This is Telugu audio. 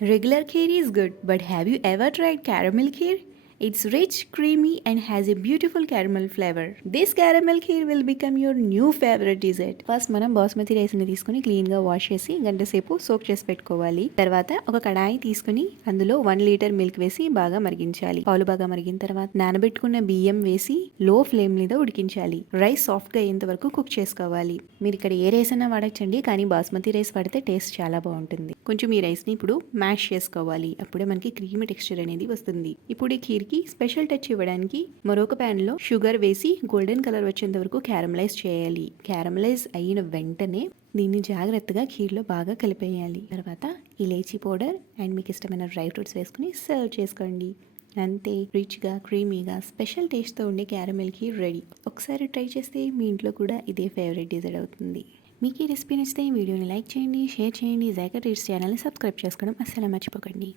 Regular kheer is good, but have you ever tried caramel kheer? It's rich, creamy, and has a beautiful caramel flavor. This caramel kheer will become your new favorite dessert. First మనం బాస్మతి రైస్ ని తీసుకుని క్లీన్ గా వాష్ చేసి గంట సేపు సోక్ చేసి పెట్టుకోవాలి. తర్వాత ఒక కడాయి తీసుకుని అందులో 1 లీటర్ మిల్క్ వేసి బాగా మరిగించాలి. పాలు బాగా మరిగిన తర్వాత నానబెట్టుకున్న బియ్యం వేసి లో ఫ్లేమ్ మీద ఉడికించాలి. రైస్ సాఫ్ట్ గా అయ్యేంత వరకు కుక్ చేసుకోవాలి. మీరు ఇక్కడ ఏ రైస్ అయినా వాడచ్చండి, కానీ బాస్మతి రైస్ వాడితే టేస్ట్ చాలా బాగుంటుంది. కొంచెం ఈ రైస్ ని ఇప్పుడు మ్యాష్ చేసుకోవాలి. అప్పుడే మనకి క్రీమీ టెక్స్చర్ అనేది వస్తుంది. ఇప్పుడు ఈ ఖీర్ కి స్పెషల్ టచ్ ఇవ్వడానికి మరొక ప్యాన్ లో షుగర్ వేసి గోల్డెన్ కలర్ వచ్చేంత వరకు క్యారమలైజ్ చేయాలి. క్యారమలైజ్ అయిన వెంటనే దీన్ని జాగ్రత్తగా ఖీర్లో బాగా కలిపేయాలి. తర్వాత ఇలేచీ పౌడర్ అండ్ మీకు ఇష్టమైన డ్రై ఫ్రూట్స్ వేసుకుని సర్వ్ చేసుకోండి. అంతే, రిచ్గా క్రీమీగా స్పెషల్ టేస్ట్తో ఉండే క్యారమెల్ ఖీర్ రెడీ. ఒకసారి ట్రై చేస్తే మీ ఇంట్లో కూడా ఇదే ఫేవరెట్ డిజర్ట్ అవుతుంది. మీకు ఈ రెసిపీ నచ్చితే ఈ వీడియోని లైక్ చేయండి, షేర్ చేయండి. జైకా ట్రీట్స్ ఛానల్ని సబ్స్క్రైబ్ చేసుకోవడం అస్సలు మర్చిపోకండి.